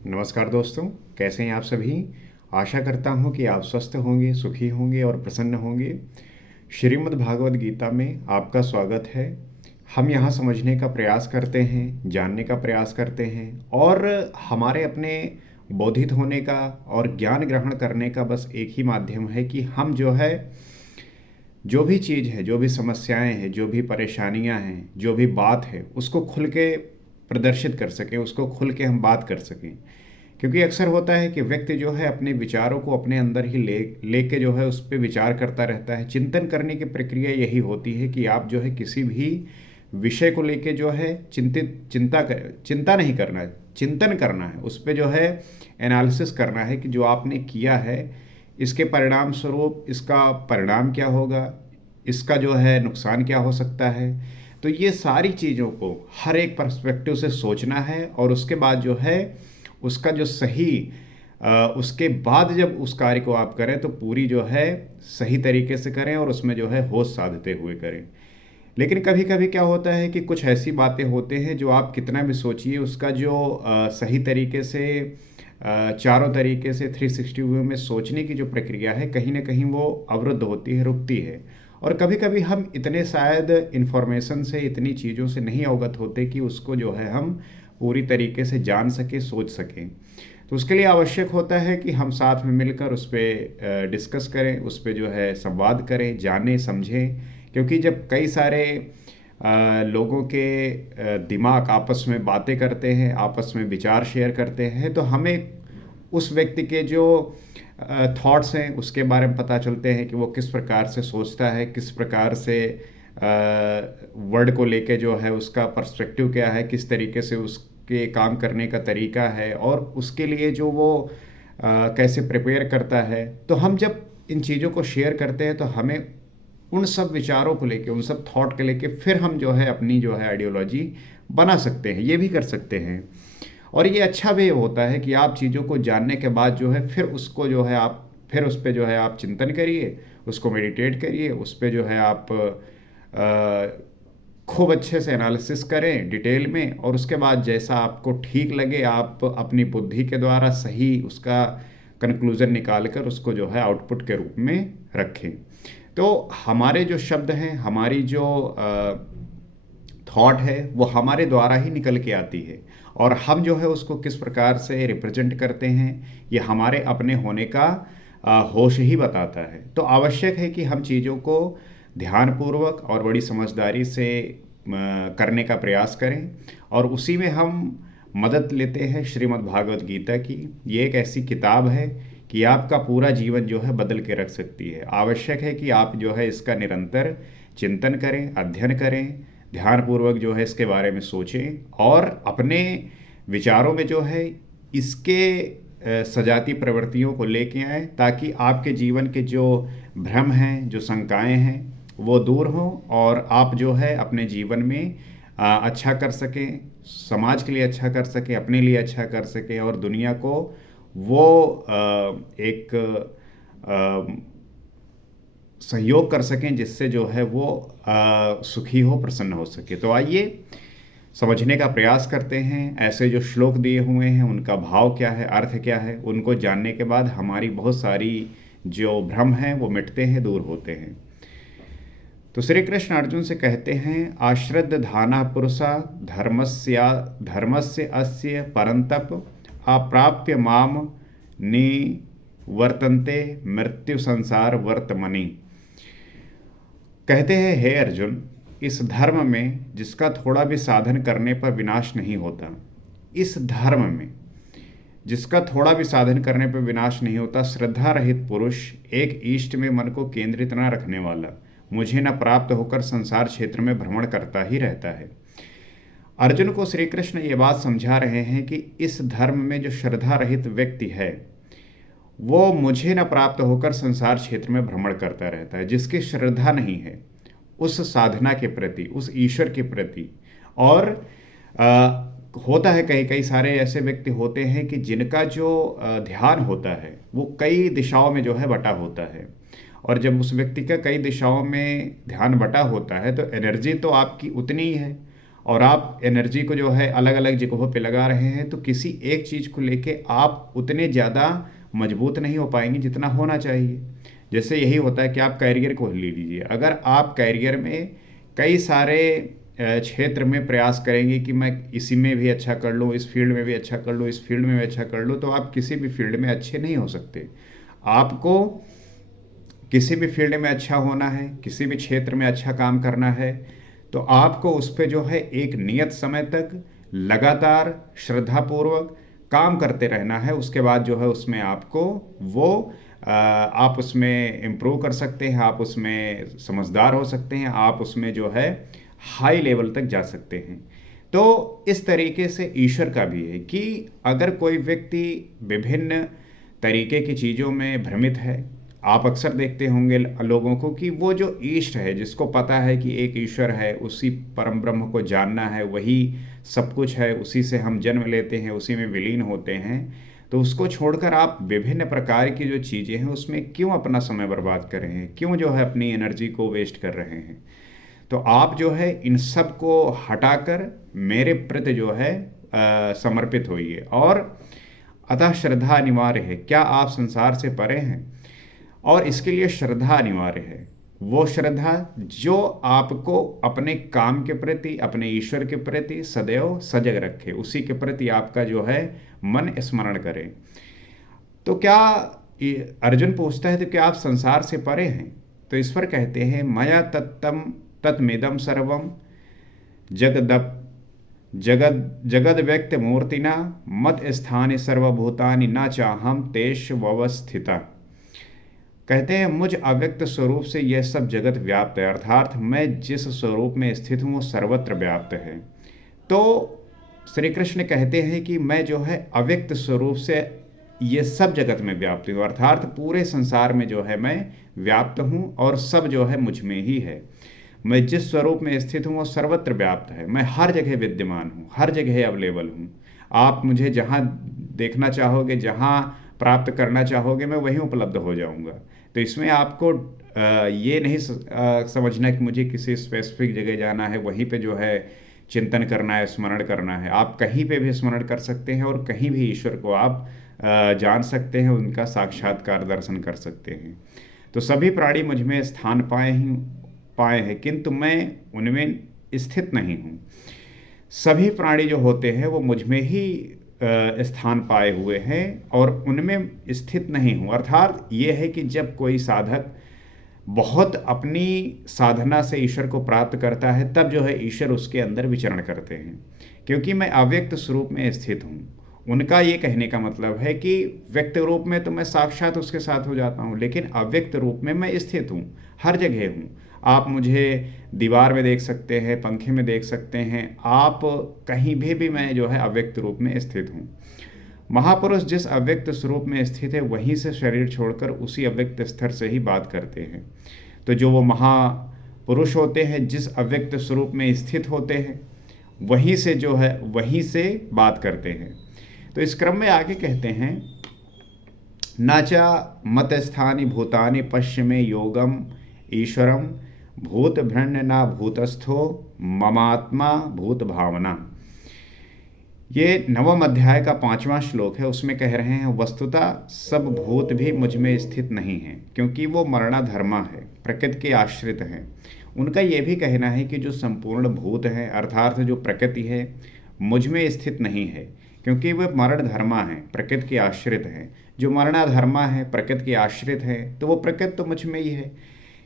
नमस्कार दोस्तों, कैसे हैं आप सभी। आशा करता हूं कि आप स्वस्थ होंगे, सुखी होंगे और प्रसन्न होंगे। श्रीमद् भागवत गीता में आपका स्वागत है। हम यहाँ समझने का प्रयास करते हैं, जानने का प्रयास करते हैं और हमारे अपने बोधित होने का और ज्ञान ग्रहण करने का बस एक ही माध्यम है कि हम जो है, जो भी चीज़ है, जो भी समस्याएं हैं, जो भी परेशानियां हैं, जो भी बात है, उसको खुल के प्रदर्शित कर सकें, उसको खुल के हम बात कर सकें। क्योंकि अक्सर होता है कि व्यक्ति जो है अपने विचारों को अपने अंदर ही लेके जो है उस पे विचार करता रहता है। चिंतन करने की प्रक्रिया यही होती है कि आप जो है किसी भी विषय को लेके जो है चिंता नहीं करना है, चिंतन करना है। उस पे जो है एनालिसिस करना है कि जो आपने किया है, इसके परिणाम स्वरूप इसका परिणाम क्या होगा, इसका जो है नुकसान क्या हो सकता है। तो ये सारी चीज़ों को हर एक पर्सपेक्टिव से सोचना है और उसके बाद जो है उसका जो सही उसके बाद जब उस कार्य को आप करें तो पूरी जो है सही तरीके से करें और उसमें जो है होश साधते हुए करें। लेकिन कभी कभी क्या होता है कि कुछ ऐसी बातें होते हैं जो आप कितना भी सोचिए उसका जो सही तरीके से चारों तरीके से 360 व्यू में सोचने की जो प्रक्रिया है, कहीं ना कहीं वो अवरुद्ध होती है, रुकती है। और कभी कभी हम इतने शायद इन्फॉर्मेशन से, इतनी चीज़ों से नहीं अवगत होते कि उसको जो है हम पूरी तरीके से जान सके, सोच सकें। तो उसके लिए आवश्यक होता है कि हम साथ में मिलकर उस पर डिस्कस करें, उस पर जो है संवाद करें, जानें, समझें। क्योंकि जब कई सारे लोगों के दिमाग आपस में बातें करते हैं, आपस में विचार शेयर करते हैं, तो हमें उस व्यक्ति के जो थॉट्स हैं उसके बारे में पता चलते हैं कि वो किस प्रकार से सोचता है, किस प्रकार से वर्ड को लेके जो है उसका पर्सपेक्टिव क्या है, किस तरीके से उसके काम करने का तरीका है और उसके लिए जो वो कैसे प्रिपेयर करता है। तो हम जब इन चीज़ों को शेयर करते हैं तो हमें उन सब विचारों को लेके, उन सब थॉट को लेके फिर हम जो है अपनी जो है आइडियोलॉजी बना सकते हैं, ये भी कर सकते हैं। और ये अच्छा भी होता है कि आप चीज़ों को जानने के बाद जो है फिर उसको जो है आप फिर उस पे जो है आप चिंतन करिए, उसको मेडिटेट करिए, उस पे जो है आप खूब अच्छे से एनालिसिस करें डिटेल में और उसके बाद जैसा आपको ठीक लगे आप अपनी बुद्धि के द्वारा सही उसका कंक्लूजन निकाल कर उसको जो है आउटपुट के रूप में रखें। तो हमारे जो शब्द हैं, हमारी जो थॉट है, वो हमारे द्वारा ही निकल के आती है और हम जो है उसको किस प्रकार से रिप्रेजेंट करते हैं, ये हमारे अपने होने का होश ही बताता है। तो आवश्यक है कि हम चीज़ों को ध्यानपूर्वक और बड़ी समझदारी से करने का प्रयास करें और उसी में हम मदद लेते हैं श्रीमद् भागवत गीता की। ये एक ऐसी किताब है कि आपका पूरा जीवन जो है बदल के रख सकती है। आवश्यक है कि आप जो है इसका निरंतर चिंतन करें, अध्ययन करें, ध्यानपूर्वक जो है इसके बारे में सोचें और अपने विचारों में जो है इसके सजाती प्रवृत्तियों को लेके आएँ, ताकि आपके जीवन के जो भ्रम हैं, जो शंकाएं हैं, वो दूर हों और आप जो है अपने जीवन में अच्छा कर सकें, समाज के लिए अच्छा कर सकें, अपने लिए अच्छा कर सकें और दुनिया को वो एक सहयोग कर सकें जिससे जो है वो सुखी हो, प्रसन्न हो सके। तो आइए समझने का प्रयास करते हैं। ऐसे जो श्लोक दिए हुए हैं उनका भाव क्या है, अर्थ क्या है, उनको जानने के बाद हमारी बहुत सारी जो भ्रम हैं वो मिटते हैं, दूर होते हैं। तो श्री कृष्ण अर्जुन से कहते हैं, आश्रद्ध धाना पुरुषा धर्मस्य अस्य परंतप अप्राप्य माम निवर्तन्ते मृत्यु संसार वर्तमनि। कहते हैं, हे अर्जुन, इस धर्म में जिसका थोड़ा भी साधन करने पर विनाश नहीं होता, इस धर्म में जिसका थोड़ा भी साधन करने पर विनाश नहीं होता, श्रद्धा रहित पुरुष, एक इष्ट में मन को केंद्रित न रखने वाला, मुझे न प्राप्त होकर संसार क्षेत्र में भ्रमण करता ही रहता है। अर्जुन को श्री कृष्ण ये बात समझा रहे हैं कि इस धर्म में जो श्रद्धा रहित व्यक्ति है वो मुझे न प्राप्त होकर संसार क्षेत्र में भ्रमण करता रहता है। जिसकी श्रद्धा नहीं है उस साधना के प्रति, उस ईश्वर के प्रति। और होता है कई सारे ऐसे व्यक्ति होते हैं कि जिनका जो ध्यान होता है वो कई दिशाओं में जो है बटा होता है। और जब उस व्यक्ति का कई दिशाओं में ध्यान बटा होता है तो एनर्जी तो आपकी उतनी ही है और आप एनर्जी को जो है अलग अलग जगहों पे लगा रहे हैं, तो किसी एक चीज़ को लेके आप उतने ज़्यादा मजबूत नहीं हो पाएंगे जितना होना चाहिए। जैसे यही होता है कि आप कैरियर को ले लीजिए, अगर आप कैरियर में कई सारे क्षेत्र में प्रयास करेंगे कि मैं इसी में भी अच्छा कर लूँ, इस फील्ड में भी अच्छा कर लूँ, इस फील्ड में भी अच्छा कर लूँ, तो आप किसी भी फील्ड में अच्छे नहीं हो सकते। आपको किसी भी फील्ड में अच्छा होना है, किसी भी क्षेत्र में अच्छा काम करना है, तो आपको उस पे जो है एक नियत समय तक लगातार श्रद्धापूर्वक काम करते रहना है। उसके बाद जो है उसमें आपको वो आप उसमें इम्प्रूव कर सकते हैं, आप उसमें समझदार हो सकते हैं, आप उसमें जो है हाई लेवल तक जा सकते हैं। तो इस तरीके से ईश्वर का भी है कि अगर कोई व्यक्ति विभिन्न तरीके की चीज़ों में भ्रमित है, आप अक्सर देखते होंगे लोगों को कि वो जो ईष्ट है, जिसको पता है कि एक ईश्वर है, उसी परम ब्रह्म को जानना है, वही सब कुछ है, उसी से हम जन्म लेते हैं, उसी में विलीन होते हैं, तो उसको छोड़कर आप विभिन्न प्रकार की जो चीज़ें हैं उसमें क्यों अपना समय बर्बाद कर रहे हैं, क्यों जो है अपनी एनर्जी को वेस्ट कर रहे हैं। तो आप जो है इन सब को हटाकर मेरे प्रति जो है समर्पित होइए। और अतः श्रद्धा अनिवार्य है। क्या आप संसार से परे हैं? और इसके लिए श्रद्धा अनिवार्य है। वो श्रद्धा जो आपको अपने काम के प्रति, अपने ईश्वर के प्रति सदैव सजग रखे, उसी के प्रति आपका जो है मन स्मरण करे। तो क्या अर्जुन पूछता है, तो क्या आप संसार से परे हैं? तो ईश्वर कहते हैं, मया तत्तम तत्मिदं सर्वम जगदप जगद व्यक्त मूर्तिना मत स्थानि सर्वभूतानि न चाहम तेष व्यवस्थिता। कहते हैं मुझ अव्यक्त स्वरूप से यह सब जगत व्याप्त है, अर्थात मैं जिस स्वरूप में स्थित हूँ वो सर्वत्र व्याप्त है। तो श्री कृष्ण कहते हैं कि मैं जो है अव्यक्त स्वरूप से ये सब जगत में व्याप्त हूँ, अर्थात पूरे संसार में जो है मैं व्याप्त हूँ और सब जो है मुझ में ही है। मैं जिस स्वरूप में स्थित हूँ वो सर्वत्र व्याप्त है, मैं हर जगह विद्यमान हूँ, हर जगह अवेलेबल हूँ। आप मुझे जहाँ देखना चाहोगे, जहाँ प्राप्त करना चाहोगे, मैं वहीं उपलब्ध हो जाऊँगा। तो इसमें आपको ये नहीं समझना कि मुझे किसी स्पेसिफिक जगह जाना है, वहीं पे जो है चिंतन करना है, स्मरण करना है। आप कहीं पे भी स्मरण कर सकते हैं और कहीं भी ईश्वर को आप जान सकते हैं, उनका साक्षात्कार दर्शन कर सकते हैं। तो सभी प्राणी मुझ में स्थान पाए हैं, किंतु मैं उनमें स्थित नहीं हूँ। सभी प्राणी जो होते हैं वो मुझ में ही स्थान पाए हुए हैं और उनमें स्थित नहीं हूँ। अर्थात ये है कि जब कोई साधक बहुत अपनी साधना से ईश्वर को प्राप्त करता है, तब जो है ईश्वर उसके अंदर विचरण करते हैं, क्योंकि मैं अव्यक्त स्वरूप में स्थित हूँ। उनका ये कहने का मतलब है कि व्यक्त रूप में तो मैं साक्षात उसके साथ हो जाता हूँ, लेकिन अव्यक्त रूप में मैं स्थित हूँ, हर जगह हूँ। आप मुझे दीवार में देख सकते हैं, पंखे में देख सकते हैं, आप कहीं भी मैं जो है अव्यक्त रूप में स्थित हूँ। महापुरुष जिस अव्यक्त स्वरूप में स्थित है वहीं से शरीर छोड़कर उसी अव्यक्त स्तर से ही बात करते हैं। तो जो वो महापुरुष होते हैं जिस अव्यक्त स्वरूप में स्थित होते हैं वहीं से जो है वहीं से बात करते हैं। तो इस क्रम में आगे कहते हैं, नाचा मत स्थानी भूतानि पश्य में योगम ईश्वरम भूत भ्रण्य ना भूतस्थो ममात्मा भूत भावना। ये नवम अध्याय का 5वां श्लोक है। उसमें कह रहे हैं, वस्तुतः सब भूत भी मुझ में स्थित नहीं हैं, क्योंकि वो मरणाधर्मा है, प्रकृति के आश्रित हैं। उनका ये भी कहना है कि जो संपूर्ण भूत हैं, अर्थात जो प्रकृति है, मुझ में स्थित नहीं है, क्योंकि वे मरण धर्मा हैं, प्रकृति के आश्रित हैं। जो मरणाधर्मा है, प्रकृति के आश्रित है, तो वो प्रकृति तो मुझ में ही है।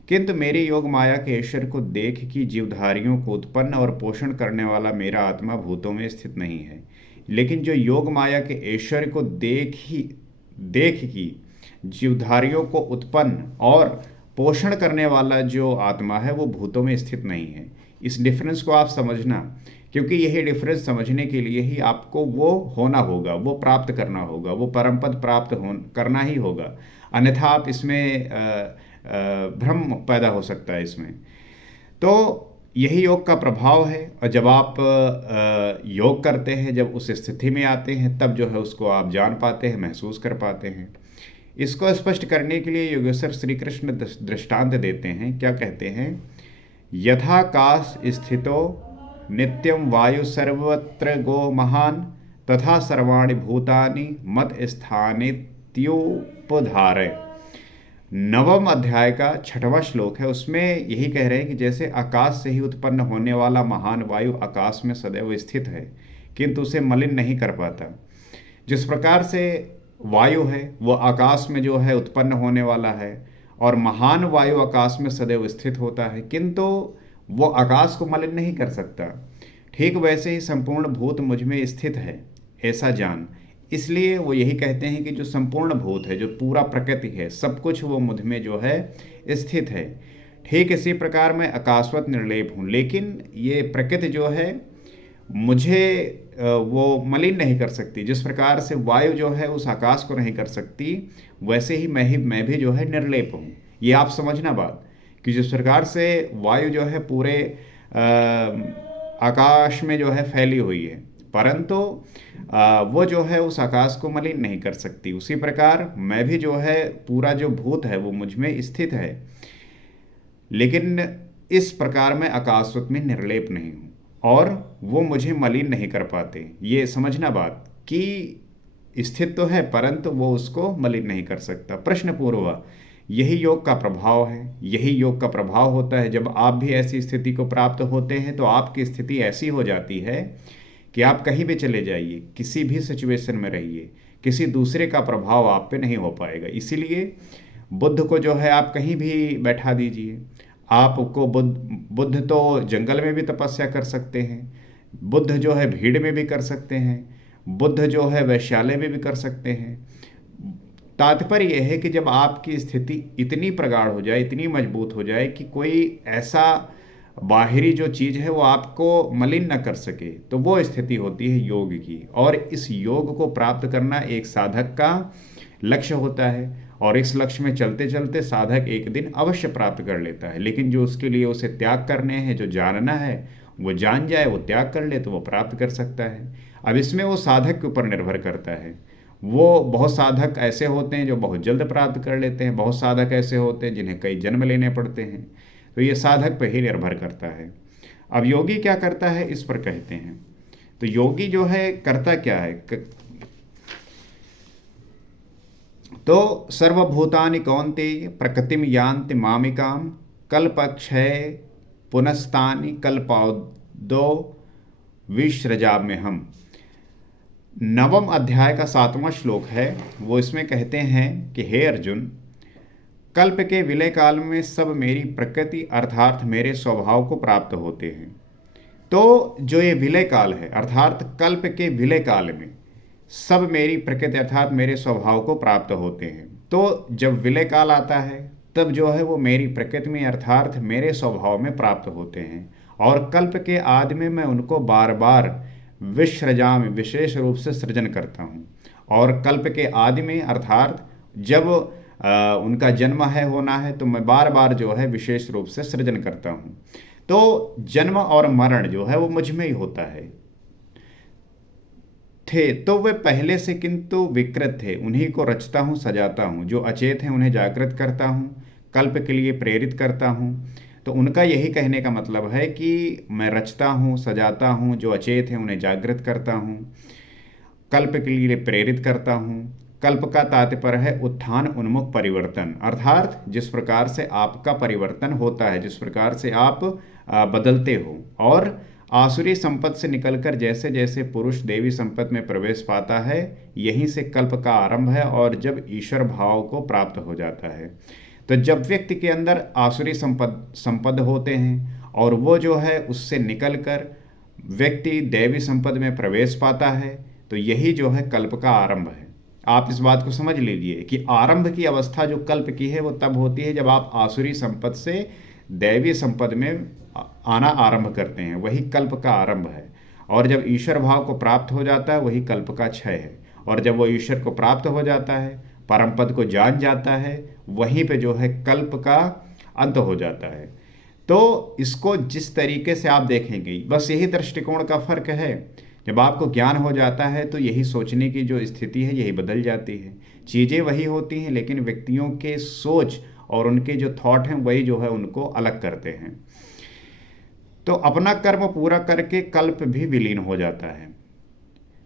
किंतु मेरी योग माया के ईश्वर को देख कि जीवधारियों को उत्पन्न और पोषण करने वाला मेरा आत्मा भूतों में स्थित नहीं है। लेकिन जो योग माया के ईश्वर को देख कि जीवधारियों को उत्पन्न और पोषण करने वाला जो आत्मा है वो भूतों में स्थित नहीं है। इस डिफरेंस को आप समझना, क्योंकि यही डिफरेंस समझने के लिए ही आपको वो होना होगा, वो प्राप्त करना होगा, वो परम पद प्राप्त करना ही होगा। अन्यथा आप इसमें भ्रम पैदा हो सकता है इसमें। तो यही योग का प्रभाव है। और जब आप योग करते हैं, जब उस स्थिति में आते हैं, तब जो है उसको आप जान पाते हैं, महसूस कर पाते हैं। इसको स्पष्ट करने के लिए योगेश्वर श्री कृष्ण दृष्टांत देते हैं। क्या कहते हैं, यथाकाश स्थितो नित्यं वायु सर्वत्र गो महान तथा सर्वाणि भूतानि मत स्थानित्युपधारय। नवम अध्याय का 6वां श्लोक है, उसमें यही कह रहे हैं कि जैसे आकाश से ही उत्पन्न होने वाला महान वायु आकाश में सदैव स्थित है किंतु उसे मलिन नहीं कर पाता, जिस प्रकार से वायु है वो आकाश में जो है उत्पन्न होने वाला है और महान वायु आकाश में सदैव स्थित होता है किंतु वो आकाश को मलिन नहीं कर सकता, ठीक वैसे ही संपूर्ण भूत मुझ में स्थित है ऐसा जान। इसलिए वो यही कहते हैं कि जो संपूर्ण भूत है, जो पूरा प्रकृति है, सब कुछ वो मुझ में जो है स्थित है। ठीक इसी प्रकार मैं आकाशवत निर्लेप हूँ, लेकिन ये प्रकृति जो है मुझे वो मलिन नहीं कर सकती। जिस प्रकार से वायु जो है उस आकाश को नहीं कर सकती, वैसे ही मैं भी जो है निर्लेप हूँ। ये आप समझना बात, कि जिस प्रकार से वायु जो है पूरे आकाश में जो है फैली हुई है, परंतु वो जो है उस आकाश को मलिन नहीं कर सकती, उसी प्रकार मैं भी जो है पूरा जो भूत है वो मुझ में स्थित है, लेकिन इस प्रकार मैं आकाशवत में निर्लेप नहीं हूँ और वो मुझे मलिन नहीं कर पाते। ये समझना बात कि स्थित तो है परंतु वो उसको मलिन नहीं कर सकता। प्रश्न पूर्व, यही योग का प्रभाव है, यही योग का प्रभाव होता है। जब आप भी ऐसी स्थिति को प्राप्त होते हैं तो आपकी स्थिति ऐसी हो जाती है कि आप कहीं भी चले जाइए, किसी भी सिचुएशन में रहिए, किसी दूसरे का प्रभाव आप पे नहीं हो पाएगा। इसीलिए बुद्ध को जो है आप कहीं भी बैठा दीजिए, आपको बुद्ध तो जंगल में भी तपस्या कर सकते हैं, बुद्ध जो है भीड़ में भी कर सकते हैं, बुद्ध जो है वैश्यालय में भी कर सकते हैं। तात्पर्य यह है कि जब आपकी स्थिति इतनी प्रगाढ़ हो जाए, इतनी मजबूत हो जाए कि कोई ऐसा बाहरी जो चीज़ है वो आपको मलिन न कर सके, तो वो स्थिति होती है योग की। और इस योग को प्राप्त करना एक साधक का लक्ष्य होता है और इस लक्ष्य में चलते चलते साधक एक दिन अवश्य प्राप्त कर लेता है। लेकिन जो उसके लिए उसे त्याग करने हैं, जो जानना है वो जान जाए, वो त्याग कर ले तो वो प्राप्त कर सकता है। अब इसमें वो साधक के ऊपर निर्भर करता है। वो बहुत साधक ऐसे होते हैं जो बहुत जल्द प्राप्त कर लेते हैं, बहुत साधक ऐसे होते हैं जिन्हें कई जन्म लेने पड़ते हैं। तो ये साधक पर ही निर्भर करता है। अब योगी क्या करता है इस पर कहते हैं। तो योगी जो है करता क्या है, तो सर्वभूतानि कौन्तेय प्रकृतिम यान्ति मामिकाम कल्पक्षय पुनस्तानि कल्पादो विसृजाम्यहम्। नवम अध्याय का 7वां श्लोक है, वो इसमें कहते हैं कि हे अर्जुन, कल्प के विलय काल में सब मेरी प्रकृति अर्थात मेरे स्वभाव को प्राप्त होते हैं। तो जो ये विलय काल है अर्थात कल्प के विलय काल में सब मेरी प्रकृति अर्थात मेरे स्वभाव को प्राप्त होते हैं। तो जब विलय काल आता है तब जो है वो मेरी प्रकृति में अर्थात मेरे स्वभाव में प्राप्त होते हैं और कल्प के आदि में मैं उनको बार बार विसृजाम विशेष रूप से सृजन करता हूँ। और कल्प के आदि में अर्थात जब उनका जन्म है होना है तो मैं बार बार जो है विशेष रूप से सृजन करता हूँ। तो जन्म और मरण जो है वो मुझ में ही होता है। थे तो वे पहले से किंतु विकृत थे, उन्हीं को रचता हूँ सजाता हूँ। जो अचेत हैं उन्हें जागृत करता हूँ, कल्प के लिए प्रेरित करता हूँ। तो उनका यही कहने का मतलब है कि मैं रचता हूँ सजाता हूँ, जो अचेत हैं उन्हें जागृत करता हूँ, कल्प के लिए प्रेरित करता हूँ। कल्प का तात्पर्य है उत्थान उन्मुख परिवर्तन, अर्थात जिस प्रकार से आपका परिवर्तन होता है, जिस प्रकार से आप बदलते हो और आसुरी संपत्ति से निकलकर जैसे जैसे पुरुष देवी संपत्ति में प्रवेश पाता है, यहीं से कल्प का आरंभ है। और जब ईश्वर भाव को प्राप्त हो जाता है, तो जब व्यक्ति के अंदर आसुरी संपद होते हैं और वो जो है उससे निकलकर व्यक्ति देवी संपद में प्रवेश पाता है, तो यही जो है कल्प का आरंभ है। आप इस बात को समझ लीजिए कि आरंभ की अवस्था जो कल्प की है वो तब होती है जब आप आसुरी संपद से दैवी संपद में आना आरंभ करते हैं, वही कल्प का आरंभ है। और जब ईश्वर भाव को प्राप्त हो जाता है वही कल्प का क्षय है। और जब वो ईश्वर को प्राप्त हो जाता है, परम पद को जान जाता है, वहीं पे जो है कल्प का अंत हो जाता है। तो इसको जिस तरीके से आप देखेंगे, बस यही दृष्टिकोण का फर्क है। जब आपको ज्ञान हो जाता है तो यही सोचने की जो स्थिति है यही बदल जाती है। चीज़ें वही होती हैं लेकिन व्यक्तियों के सोच और उनके जो थॉट हैं वही जो है उनको अलग करते हैं। तो अपना कर्म पूरा करके कल्प भी विलीन हो जाता है।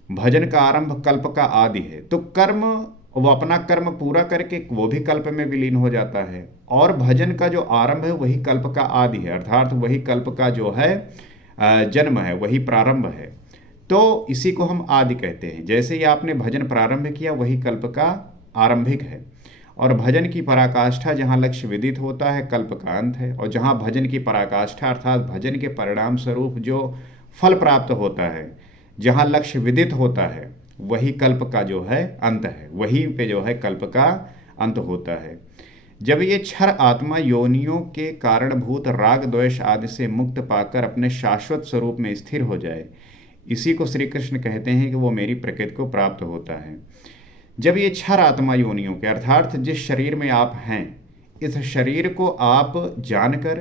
भजन का आरंभ कल्प का आदि है, तो कर्म, वो अपना कर्म पूरा करके वो भी कल्प में विलीन हो जाता है। और भजन का जो आरंभ है वही कल्प का आदि है, अर्थात वही कल्प का जो है जन्म है, वही प्रारंभ है। तो इसी को हम आदि कहते हैं। जैसे ही आपने भजन प्रारंभ किया वही कल्प का आरंभिक है। और भजन की पराकाष्ठा जहाँ लक्ष्य विदित होता है कल्प का अंत है। और जहाँ भजन की पराकाष्ठा अर्थात भजन के परिणाम स्वरूप जो फल प्राप्त होता है, जहाँ लक्ष्य विदित होता है, वही कल्प का जो है अंत है, वहीं पे जो है कल्प का अंत होता है। जब ये क्षर आत्मा योनियों के कारणभूत राग द्वेष आदि से मुक्त पाकर अपने शाश्वत स्वरूप में स्थिर हो जाए, इसी को श्री कृष्ण कहते हैं कि वो मेरी प्रकृति को प्राप्त होता है। जब ये क्षर आत्मा योनियों के अर्थात जिस शरीर में आप हैं, इस शरीर को आप जानकर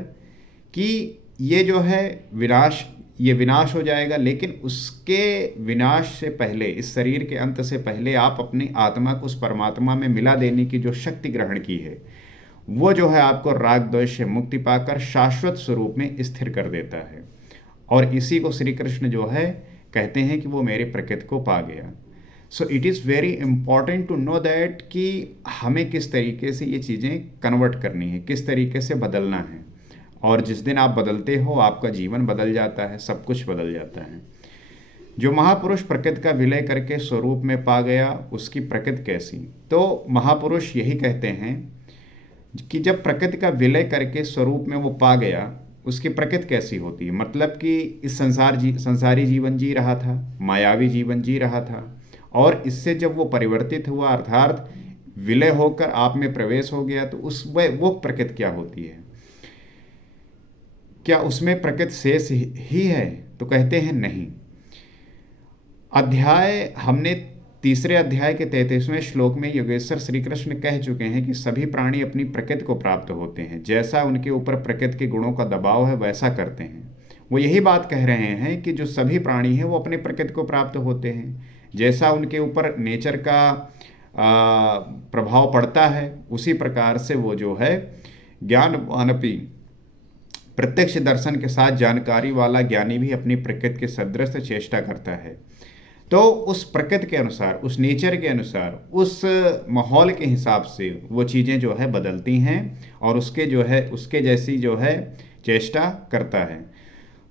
कि ये जो है विनाश, ये विनाश हो जाएगा, लेकिन उसके विनाश से पहले, इस शरीर के अंत से पहले आप अपनी आत्मा को उस परमात्मा में मिला देने की जो शक्ति ग्रहण की है, वो जो है आपको राग द्वेष से मुक्ति पाकर शाश्वत स्वरूप में स्थिर कर देता है। और इसी को श्री कृष्ण जो है कहते हैं कि वो मेरे प्रकृति को पा गया। So it is very important to know that कि हमें किस तरीके से ये चीज़ें कन्वर्ट करनी है, किस तरीके से बदलना है। और जिस दिन आप बदलते हो आपका जीवन बदल जाता है, सब कुछ बदल जाता है। जो महापुरुष प्रकृति का विलय करके स्वरूप में पा गया, उसकी प्रकृति कैसी? तो महापुरुष यही कहते हैं कि जब प्रकृति का विलय करके स्वरूप में वो पा गया, उसकी प्रकृति कैसी होती है। मतलब कि इस संसारी जीवन जी रहा था, मायावी जीवन जी रहा था, और इससे जब वो परिवर्तित हुआ अर्थात विलय होकर आप में प्रवेश हो गया, तो उस वो प्रकृति क्या होती है? क्या उसमें प्रकृति शेष ही है? तो कहते हैं नहीं। अध्याय हमने तीसरे अध्याय के 33वें श्लोक में योगेश्वर श्री कृष्ण कह चुके हैं कि सभी प्राणी अपनी प्रकृति को प्राप्त होते हैं, जैसा उनके ऊपर प्रकृति के गुणों का दबाव है वैसा करते हैं। वो यही बात कह रहे हैं कि जो सभी प्राणी हैं वो अपने प्रकृति को प्राप्त होते हैं, जैसा उनके ऊपर नेचर का प्रभाव पड़ता है, उसी प्रकार से वो जो है ज्ञानवानपी प्रत्यक्ष दर्शन के साथ जानकारी वाला ज्ञानी भी अपनी प्रकृति के सदृश चेष्टा करता है। तो उस प्रकृति के अनुसार, उस नेचर के अनुसार, उस माहौल के हिसाब से वो चीज़ें जो है बदलती हैं और उसके जो है उसके जैसी जो है चेष्टा करता है।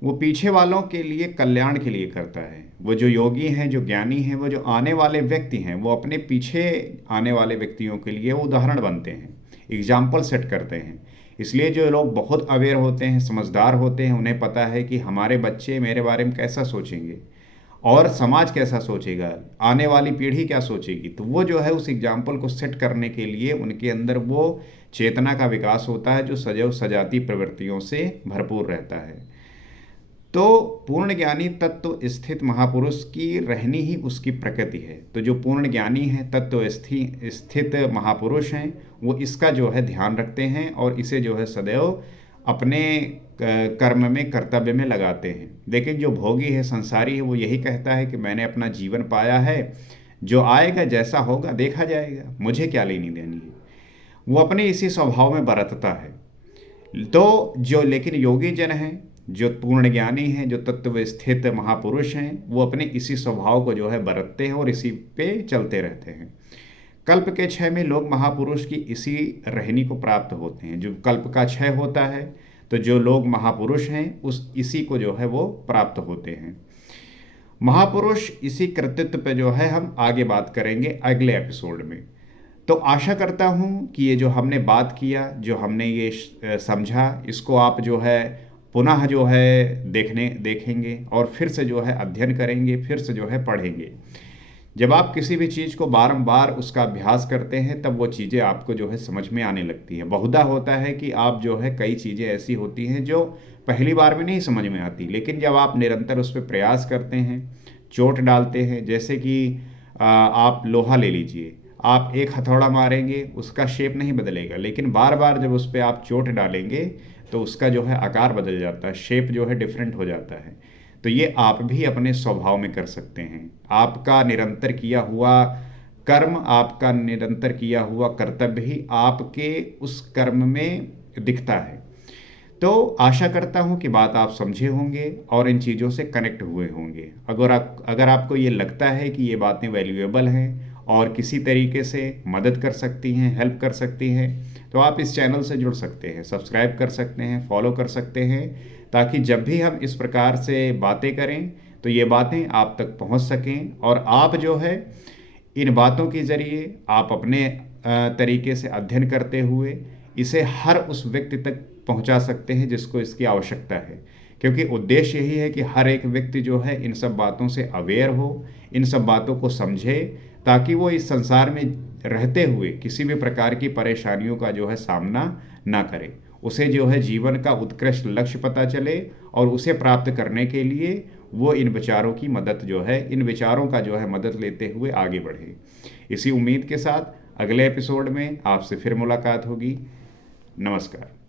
वो पीछे वालों के लिए कल्याण के लिए करता है। वो जो योगी हैं, जो ज्ञानी हैं, वो जो आने वाले व्यक्ति हैं, वो अपने पीछे आने वाले व्यक्तियों के लिए वो उदाहरण बनते हैं, एग्जाम्पल सेट करते हैं। इसलिए जो लोग बहुत अवेयर होते हैं, समझदार होते हैं, उन्हें पता है कि हमारे बच्चे मेरे बारे में कैसा सोचेंगे और समाज कैसा सोचेगा, आने वाली पीढ़ी क्या सोचेगी। तो वो जो है उस एग्जाम्पल को सेट करने के लिए उनके अंदर वो चेतना का विकास होता है जो सजैव सजाती प्रवृत्तियों से भरपूर रहता है। तो पूर्ण ज्ञानी तत्व स्थित महापुरुष की रहनी ही उसकी प्रकृति है। तो जो पूर्ण ज्ञानी है, तत्व स्थित महापुरुष हैं, वो इसका जो है ध्यान रखते हैं और इसे जो है सदैव अपने कर्म में, कर्तव्य में लगाते हैं। लेकिन जो भोगी है, संसारी है, वो यही कहता है कि मैंने अपना जीवन पाया है, जो आएगा जैसा होगा देखा जाएगा, मुझे क्या लेनी देनी है। वो अपने इसी स्वभाव में बरतता है। तो जो लेकिन योगी जन हैं, जो पूर्ण ज्ञानी हैं, जो तत्व स्थित महापुरुष हैं, वो अपने इसी स्वभाव को जो है बरतते हैं और इसी पे चलते रहते हैं। कल्प के क्षय में लोग महापुरुष की इसी रहनी को प्राप्त होते हैं। जो कल्प का क्षय होता है तो जो लोग महापुरुष हैं उस इसी को जो है वो प्राप्त होते हैं। महापुरुष इसी कृतित्व पे जो है हम आगे बात करेंगे अगले एपिसोड में। तो आशा करता हूँ कि ये जो हमने बात किया, जो हमने ये समझा, इसको आप जो है पुनः जो है देखेंगे और फिर से जो है अध्ययन करेंगे, फिर से जो है पढ़ेंगे। जब आप किसी भी चीज़ को बारंबार उसका अभ्यास करते हैं तब वो चीज़ें आपको जो है समझ में आने लगती हैं। बहुधा होता है कि आप जो है कई चीज़ें ऐसी होती हैं जो पहली बार में नहीं समझ में आती, लेकिन जब आप निरंतर उस पर प्रयास करते हैं, चोट डालते हैं, जैसे कि आप लोहा ले लीजिए, आप एक हथौड़ा मारेंगे उसका शेप नहीं बदलेगा, लेकिन बार बार जब उस पर आप चोट डालेंगे तो उसका जो है आकार बदल जाता है, शेप जो है डिफरेंट हो जाता है। तो ये आप भी अपने स्वभाव में कर सकते हैं। आपका निरंतर किया हुआ कर्म, आपका निरंतर किया हुआ कर्तव्य ही आपके उस कर्म में दिखता है। तो आशा करता हूँ कि बात आप समझे होंगे और इन चीज़ों से कनेक्ट हुए होंगे। अगर आपको ये लगता है कि ये बातें वैल्यूएबल हैं और किसी तरीके से मदद कर सकती हैं, हेल्प कर सकती हैं, तो आप इस चैनल से जुड़ सकते हैं, सब्सक्राइब कर सकते हैं, फॉलो कर सकते हैं, ताकि जब भी हम इस प्रकार से बातें करें तो ये बातें आप तक पहुंच सकें और आप जो है इन बातों के ज़रिए आप अपने तरीके से अध्ययन करते हुए इसे हर उस व्यक्ति तक पहुंचा सकते हैं जिसको इसकी आवश्यकता है। क्योंकि उद्देश्य यही है कि हर एक व्यक्ति जो है इन सब बातों से अवेयर हो, इन सब बातों को समझे, ताकि वो इस संसार में रहते हुए किसी भी प्रकार की परेशानियों का जो है सामना ना करे। उसे जो है जीवन का उत्कृष्ट लक्ष्य पता चले और उसे प्राप्त करने के लिए वो इन विचारों की मदद जो है, इन विचारों का जो है मदद लेते हुए आगे बढ़े। इसी उम्मीद के साथ अगले एपिसोड में आपसे फिर मुलाकात होगी। नमस्कार।